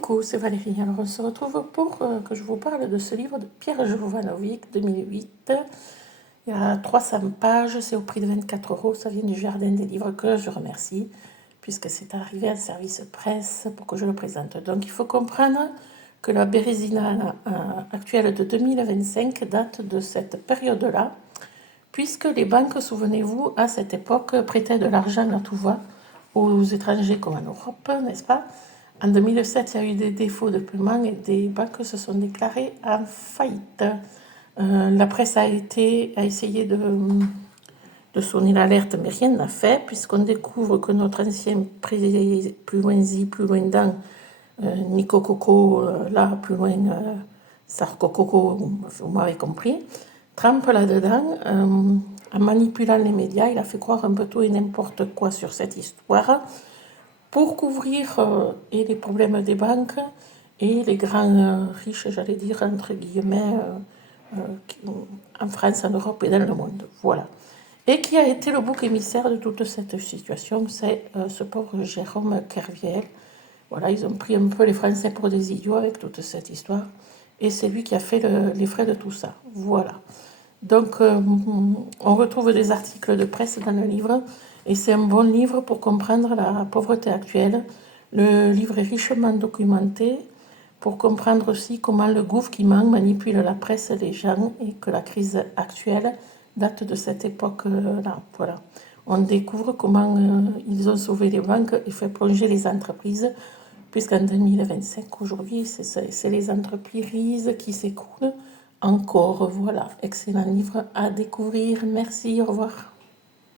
coucou, c'est Valérie. Alors, on se retrouve pour que je vous parle de ce livre de Pierre Jovanovic, 2008. Il y a 300 pages, c'est au prix de 24 euros. Ça vient du Jardin des livres que je remercie, puisque c'est arrivé en service presse pour que je le présente. Donc, il faut comprendre que la Bérésina actuelle de 2025 date de cette période-là, puisque les banques, souvenez-vous, à cette époque, prêtaient de l'argent à tout va aux étrangers comme en Europe, n'est-ce pas? En 2007, il y a eu des défauts de paiement et des banques se sont déclarées en faillite. La presse a essayé de sonner l'alerte, mais rien n'a fait, puisqu'on découvre que notre ancien président, plus loin dans, Nico Coco, là, plus loin, Sarko Coco, vous m'avez compris, trempe là-dedans, en manipulant les médias, il a fait croire un peu tout et n'importe quoi sur cette histoire, pour couvrir et les problèmes des banques et les grands riches, j'allais dire, entre guillemets, en France, en Europe et dans le monde. Voilà. Et qui a été le bouc émissaire de toute cette situation, c'est ce pauvre Jérôme Kerviel. Voilà, ils ont pris un peu les Français pour des idiots avec toute cette histoire. Et c'est lui qui a fait les frais de tout ça. Voilà. Donc, on retrouve des articles de presse dans le livre, et c'est un bon livre pour comprendre la pauvreté actuelle. Le livre est richement documenté pour comprendre aussi comment le gouvernement manipule la presse des gens et que la crise actuelle date de cette époque-là. Voilà. On découvre comment ils ont sauvé les banques et fait plonger les entreprises, puisqu'en 2025, aujourd'hui, c'est les entreprises qui s'écroulent encore. Voilà, excellent livre à découvrir. Merci, au revoir.